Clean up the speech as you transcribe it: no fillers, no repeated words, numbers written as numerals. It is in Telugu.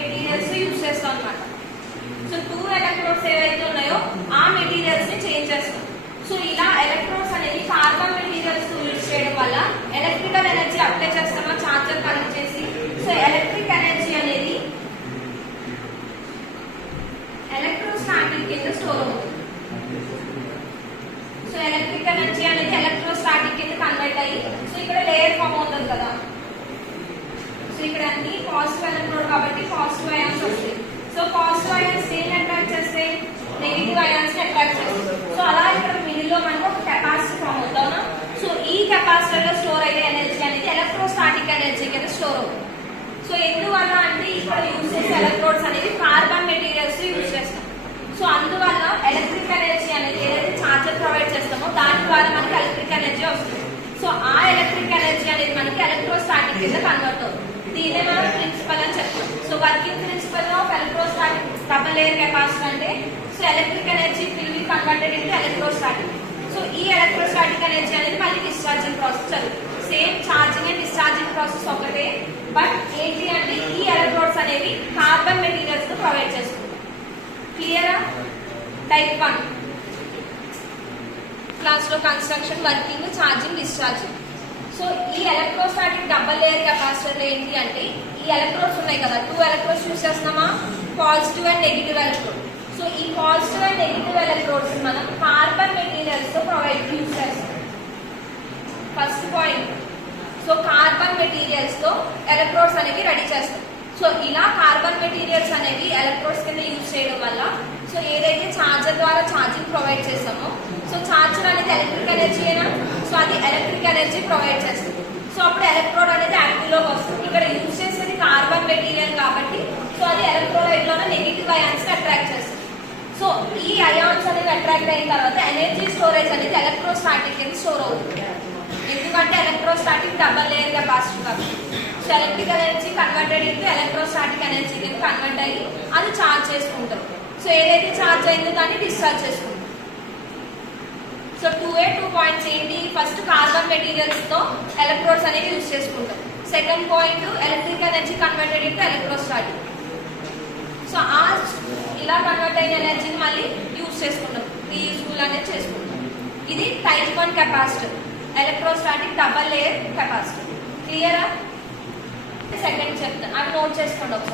మెటీరియల్స్ యూజ్ చేస్తాం అనమాట. సో 2 ఎలక్ట్రోడ్స్ ఏవైతే ఉన్నాయో ఆ మెటీరియల్స్ ని చేంజ్ చేస్తాం. సో ఇలా ఎలక్ట్రోడ్స్ అనేది కార్బన్ మెటీరియల్స్ యూజ్ చేయడం వల్ల ఎలక్ట్రికల్ ఎనర్జీ అప్లై చేస్తామా చార్జర్ కనెక్ట్ చేసి. సో ఎలక్ట్రిక్ ఎనర్జీ అనేది ఎలక్ట్రోస్టాటిక్ కింద స్టోర్ అవుతుంది. సో ఎలక్ట్రిక్ ఎనర్జీ అనేది ఎలక్ట్రోస్టాటిక్ కింద కన్వర్ట్ అయ్యి సో ఇక్కడ లేయర్ ఫామ్ అవుతుంది కదా. సో ఇక్కడ అన్ని పాజిటివ్ ఎలక్ట్రోడ్ కాబట్టి పాజిటివ్ అయాన్స్ వస్తాయి. సో పాజిటివ్ అయాన్స్ దేన్ని అట్రాక్ట్ చేస్తాయి, నెగిటివ్ అయాన్స్ ని అట్రాక్ట్ చేస్తాయి. సో అలా ఇక్కడ మిడిల్ లో మనకు ఒక కెపాసిటర్ ఫామ్ అవుతాం. సో ఈ కెపాసిటర్ లో స్టోర్ అయ్యే ఎనర్జీ అనేది ఎలక్ట్రోస్టాటిక్ ఎనర్జీ కింద స్టోర్ అవుతుంది. సో ఎందువల్ల అంటే ఇక్కడ యూజ్ చేసే ఎలక్ట్రోడ్స్ అనేది కార్బన్ మెటీరియల్స్ యూజ్ చేస్తాం. సో అందువల్ల ఎలక్ట్రిక్ ఎనర్జీ అనేది ఏదైతే చార్జర్ ప్రొవైడ్ చేస్తామో దాని ద్వారా మనకి ఎలక్ట్రిక్ ఎనర్జీ వస్తుంది. సో ఆ ఎలక్ట్రిక్ ఎనర్జీ అనేది మనకి ఎలక్ట్రోస్టాటిక్ కింద కన్వర్ట్ అవుతుంది. దీన్నే మనం ప్రిన్సిపల్ అని చెప్తాం. So working principle of electrostatic double layer capacitor అంటే so electric energy will be converted into electrostatic. So ఈ ఎలక్ట్రోస్టాటిక్ ఎనర్జీ అనేది మళ్ళీ డిశ్చార్జింగ్ ప్రాసెస్ జరుగుతుంది. Same charging and discharging process ఒకటే, బట్ ఏంటి అంటే ఈ ఎలక్ట్రోడ్స్ అనేవి కార్బన్ మెటీరియల్స్ ను ప్రొవైడ్ చేస్తుంది. క్లియరా? టైప్ 1 క్లాస్ లో construction, working, charging, discharging. So ఈ ఎలక్ట్రోస్టాటిక్ డబుల్ లేయర్ కెపాసిటర్ ఏంటి అంటే ఈ ఎలక్ట్రోడ్స్ ఉన్నాయి కదా, 2 ఎలక్ట్రోడ్స్ యూజ్ చేస్తున్నామా, positive and negative electrode. So ఈ పాజిటివ్ అండ్ నెగిటివ్ ఎలక్ట్రోడ్స్ మనం కార్బన్ మెటీరియల్స్ తో యూజ్ చేస్తాం. First point, so carbon materials తో ఎలక్ట్రోడ్స్ అనేవి రెడీ చేస్తాం. సో ఇలా కార్బన్ మెటీరియల్స్ అనేవి ఎలక్ట్రోడ్స్ కింద యూజ్ చేయడం వల్ల సో ఏదైతే చార్జర్ ద్వారా ఛార్జింగ్ ప్రొవైడ్ చేస్తామో సో చార్జర్ అనేది ఎలక్ట్రిక్ ఎనర్జీ అయినా సో అది ఎలక్ట్రిక్ ఎనర్జీ ప్రొవైడ్ చేస్తుంది. సో అప్పుడు ఎలక్ట్రోడ్ అనేది యాక్టివ్ లోకి వస్తుంది. ఇక్కడ యూజ్ చేసేది కార్బన్ మెటీరియల్ కాబట్టి సో అది ఎలక్ట్రోలైట్ లోనే నెగిటివ్ అయాన్స్ ని అట్రాక్ట్ చేస్తుంది. సో ఈ అయాన్స్ అనేది అట్రాక్ట్ అయిన తర్వాత ఎనర్జీ స్టోరేజ్ అనేది ఎలక్ట్రోస్టాటిక్ కింద స్టోర్ అవుతుంది. ఎందుకంటే ఎలక్ట్రోస్టాటిక్ డబుల్ లేయర్ కెపాసిటర్ కాబట్టి so electrical energy converted into electrostatic energy కింద కన్వర్ట్ అయ్యి అది ఛార్జ్ చేసుకుంటాం. సో ఏదైతే ఛార్జ్ అయిందో దాన్ని డిశ్చార్జ్ చేసుకుంటాం. సో 2A 2 పాయింట్స్ ఏంటి, ఫస్ట్ కార్బన్ మెటీరియల్స్ తో ఎలక్ట్రోడ్స్ అనేవి యూజ్ చేసుకుంటాం. Second point electric energy converted into electrostatic. So ఆ ఇలా కన్వర్ట్ అయిన ఎనర్జీని మళ్ళీ యూజ్ చేసుకుంటాం, రీయూజబుల్ అనేది చేసుకుంటాం. ఇది type 1 capacitor, electrostatic double layer capacitor. క్లియరా? సెకండ్ చెప్తాను, అవి నోట్ చేసుకోండి ఒకసారి.